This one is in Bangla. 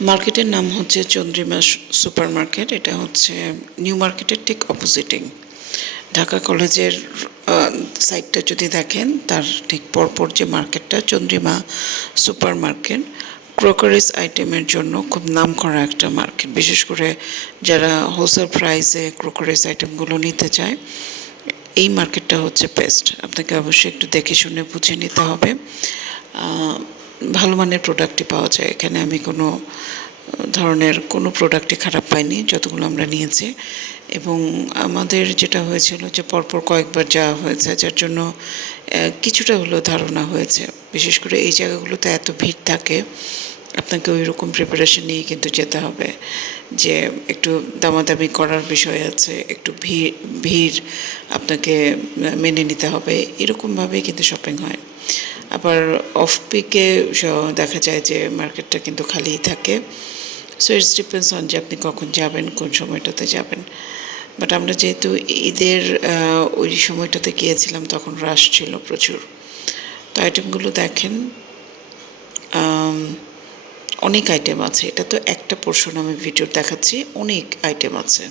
মার্কেটের নাম হচ্ছে চন্দ্রিমা সুপার মার্কেট এটা হচ্ছে নিউ মার্কেটের ঠিক অপোজিটিং ঢাকা কলেজের সাইডটা যদি দেখেন, তার ঠিক পরপর যে মার্কেটটা, চন্দ্রিমা সুপার মার্কেট ক্রোকারিজ আইটেমের জন্য খুব নাম করা একটা মার্কেট। বিশেষ করে যারা হোলসেল প্রাইসে ক্রোকারিজ আইটেমগুলো নিতে চায়, এই মার্কেটটা হচ্ছে বেস্ট আপনাকে অবশ্যই একটু দেখে শুনে বুঝে নিতে হবে। ভালো মানের প্রোডাক্টই পাওয়া যায়। এখানে আমি কোনো ধরনের কোনো প্রোডাক্টই খারাপ পাইনি, যতগুলো আমরা নিয়েছি। এবং আমাদের যেটা হয়েছিল যে পরপর কয়েকবার যাওয়া হয়েছে, যার জন্য কিছুটা হলেও ধারণা হয়েছে। বিশেষ করে এই জায়গাগুলোতে এত ভিড় থাকে আপনাকে ওই রকম প্রিপারেশন নিয়ে কিন্তু যেতে হবে যে একটু দামাদামি করার বিষয় আছে, একটু ভিড় ভিড় আপনাকে মেনে নিতে হবে এরকমভাবেই কিন্তু শপিং হয়। আবার অফ পিকে দেখা যায় যে মার্কেটটা কিন্তু খালিই থাকে। সো ইটস ডিপেন্ডস অন যে আপনি কখন যাবেন, কোন সময়টাতে যাবেন। বাট আমরা যেহেতু ঈদের ওই সময়টাতে গিয়েছিলাম, তখন রাশ ছিল প্রচুর। তো আইটেমগুলো দেখেন অনেক আইটেম আছে। এটা তো একটা পোর্শন আমি ভিডিও দেখাচ্ছি অনেক আইটেম আছে।